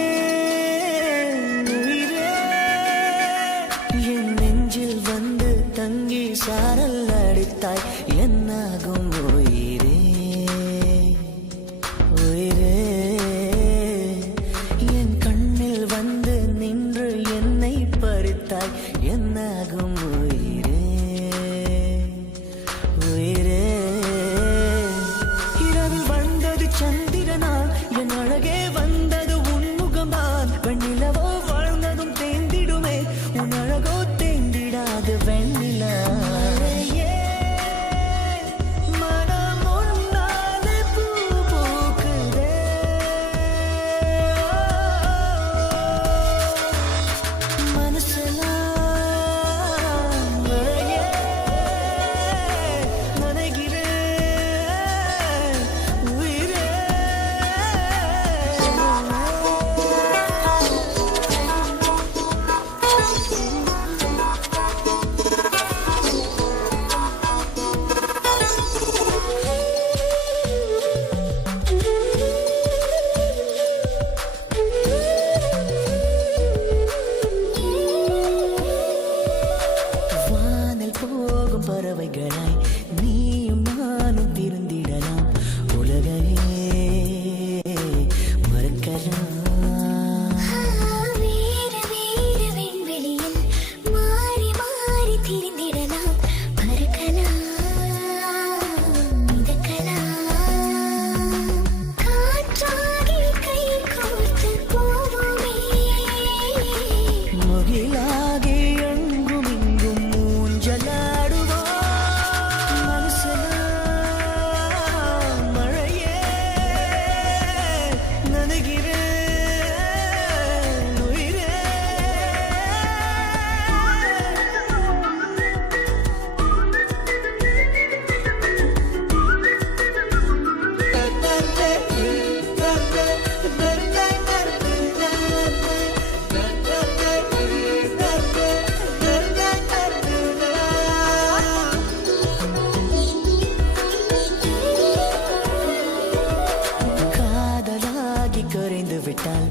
நனைகிறேன் உயிரே என் நெஞ்சில் வந்து தங்கி சாரல் அடித்தாய் என்னாகும் உயிரே உயிரே என் கண்ணில் வந்து நின்று என்னை பறித்தாய் என்னாகும் உயிரே உயிரே இரவில் வந்தது சந்திரனால் என் அழகே வந்தது உன்முகம்தான் வெண்ணிலவோ வாழ்ந்ததும் தேந்திடுமே உன் அழகோ தேந்திடாது வெண்ணிலா மனம் உன்னாலே பூ பூக்குதே மனசெல்லாம் மழையே நனைகிறேன் உயிரே வானில் போகும் பறவைகளாய் நீயும் நானும் திருந்திடலாம் உலகையே மறக்கலாம் வேறு வேறு விண்வெளியில் மாறி மாறி திரிந்திடலாம் பறக்கலாம் மிதக்கலாம் காற்றாகி கை கோர்த்து போவோமே முகிலாகி எங்கும் இங்கும் மூஞ்சலாடுவோம் மனசெல்லாம் மழையே நனைகிறேன் உயிரே காதலாகி கரைந்து விட்டால்